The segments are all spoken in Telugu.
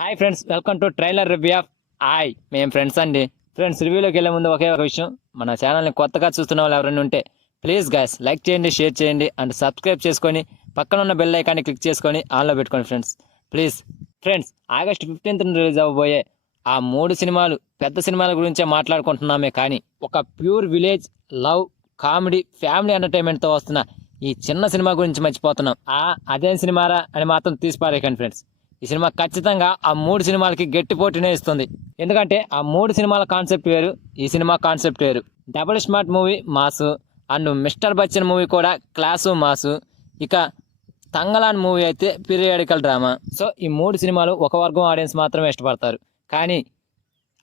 Hi friends, welcome to trailer review of I. మేము ఫ్రెండ్స్ అండి. ఫ్రెండ్స్, రివ్యూలోకి వెళ్ళే ముందు ఒకే ఒక విషయం, మన ఛానల్ని కొత్తగా చూస్తున్న వాళ్ళు ఎవరైనా ఉంటే ప్లీజ్ గైస్ లైక్ చేయండి, షేర్ చేయండి అండ్ సబ్స్క్రైబ్ చేసుకొని పక్కన ఉన్న బెల్ ఐకాన్ని క్లిక్ చేసుకొని ఆన్లో పెట్టుకోండి friends, please. Friends, August 15th release అవ్వబోయే ఆ 3 సినిమాలు పెద్ద సినిమాల గురించే మాట్లాడుకుంటున్నామే, కానీ ఒక pure village love comedy family ఎంటర్టైన్మెంట్తో వస్తున్న ఈ చిన్న సినిమా గురించి మర్చిపోతున్నాం. అదేం సినిమారా అని మాత్రం తీసిపారేకండి ఫ్రెండ్స్. ఈ సినిమా ఖచ్చితంగా ఆ 3 సినిమాలకి గట్టి పోటీనే ఇస్తుంది. ఎందుకంటే ఆ 3 సినిమాల కాన్సెప్ట్ వేరు, ఈ సినిమా కాన్సెప్ట్ వేరు. Double smart movie mass and mister Bachchan movie కూడా క్లాసు మాసు, ఇక తంగలాన్ మూవీ అయితే పీరియాడికల్ డ్రామా. సో ఈ 3 సినిమాలు ఒక వర్గం ఆడియన్స్ మాత్రమే ఇష్టపడతారు. కానీ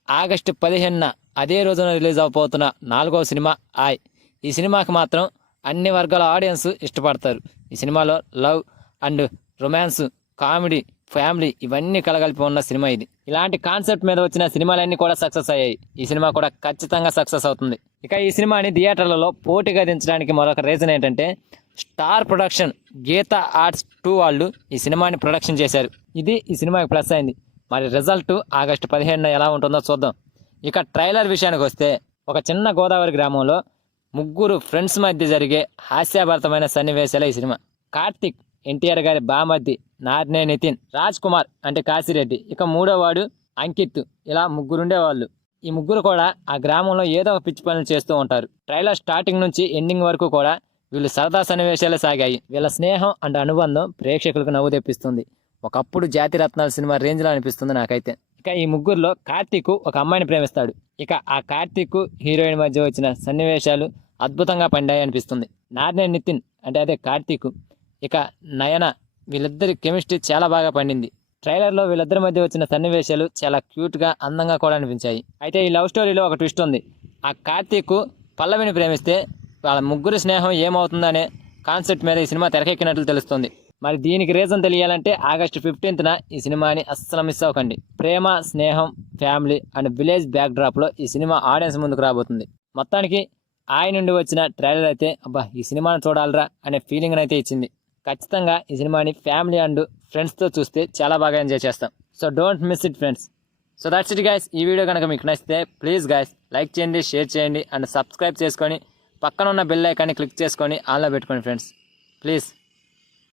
ఆగస్టు 15న అదే రోజున రిలీజ్ అవబోతున్న 4వ సినిమా ఆయ్. ఈ సినిమాకి మాత్రం అన్ని వర్గాల ఆడియన్స్ ఇష్టపడతారు. ఈ సినిమాలో love and romance, comedy, family ఇవన్నీ కలగలిపి ఉన్న సినిమా ఇది. ఇలాంటి కాన్సెప్ట్ మీద వచ్చిన సినిమాలన్నీ కూడా సక్సెస్ అయ్యాయి. ఈ సినిమా కూడా ఖచ్చితంగా సక్సెస్ అవుతుంది. ఇక ఈ సినిమాని థియేటర్లలో పోటీగా దించడానికి మరొక రీజన్ ఏంటంటే, స్టార్ ప్రొడక్షన్ గీత ఆర్ట్స్ 2 వాళ్ళు ఈ సినిమాని ప్రొడక్షన్ చేశారు. ఇది ఈ సినిమాకి ప్లస్ అయింది. మరి రిజల్ట్ ఆగస్టు 15న ఎలా ఉంటుందో చూద్దాం. ఇక ట్రైలర్ విషయానికి వస్తే, ఒక చిన్న గోదావరి గ్రామంలో 3 ఫ్రెండ్స్ మధ్య జరిగే హాస్యభరితమైన సన్నివేశాలే ఈ సినిమా. కార్తిక్ ఎన్టీఆర్ గారి బామర్ది నార్నే నితిన్, రాజ్ కుమార్ అంటే కాశీరెడ్డి, ఇక 3వ వాడు అంకిత్, ఇలా 3 ఉండేవాళ్ళు. ఈ 3 కూడా ఆ గ్రామంలో ఏదో ఒక పిచ్చి పనులు చేస్తూ ఉంటారు. ట్రైలర్ స్టార్టింగ్ నుంచి ఎండింగ్ వరకు కూడా వీళ్ళు సరదా సన్నివేశాలే సాగాయి. వీళ్ళ స్నేహం అండ్ అనుబంధం ప్రేక్షకులకు నవ్వు తెప్పిస్తుంది. ఒకప్పుడు జాతి రత్నాల సినిమా రేంజ్లో అనిపిస్తుంది నాకైతే. ఇక ఈ 3లో కార్తీక్ ఒక అమ్మాయిని ప్రేమిస్తాడు. ఇక ఆ కార్తీక్ హీరోయిన్ మధ్య వచ్చిన సన్నివేశాలు అద్భుతంగా పండాయి అనిపిస్తుంది. నార్నే నితిన్ అంటే అదే కార్తీక్, ఇక నయన, వీళ్ళిద్దరి కెమిస్ట్రీ చాలా బాగా పండింది. ట్రైలర్లో వీళ్ళిద్దరి మధ్య వచ్చిన సన్నివేశాలు చాలా క్యూట్గా, అందంగా కూడా అనిపించాయి. అయితే ఈ లవ్ స్టోరీలో ఒక ట్విస్ట్ ఉంది. ఆ కార్తీక్ పల్లవిని ప్రేమిస్తే వాళ్ళ 3 స్నేహం ఏమవుతుందనే కాన్సెప్ట్ మీద ఈ సినిమా తెరకెక్కినట్లు తెలుస్తుంది. మరి దీనికి రీజన్ తెలియాలంటే ఆగస్టు 15న ఈ సినిమాని అస్సలు మిస్ అవ్వకండి. ప్రేమ, స్నేహం, ఫ్యామిలీ అండ్ విలేజ్ బ్యాక్ డ్రాప్లో ఈ సినిమా ఆడియన్స్ ముందుకు రాబోతుంది. మొత్తానికి ఆయన నుండి వచ్చిన ట్రైలర్ అయితే అబ్బా ఈ సినిమాని చూడాలరా అనే ఫీలింగ్ అయితే ఇచ్చింది. ఖచ్చితంగా ఈ సినిమాని ఫ్యామిలీ అండ్ ఫ్రెండ్స్తో చూస్తే చాలా బాగా ఎంజాయ్ చేస్తాం. So don't miss it friends. So that's it guys. ఈ వీడియో కనుక మీకు నచ్చితే ప్లీజ్ గైస్ లైక్ చేయండి, షేర్ చేయండి అండ్ సబ్స్క్రైబ్ చేసుకొని పక్కన ఉన్న బెల్ ఐకాన్ని క్లిక్ చేసుకొని ఆన్లో పెట్టుకోండి ఫ్రెండ్స్, ప్లీజ్.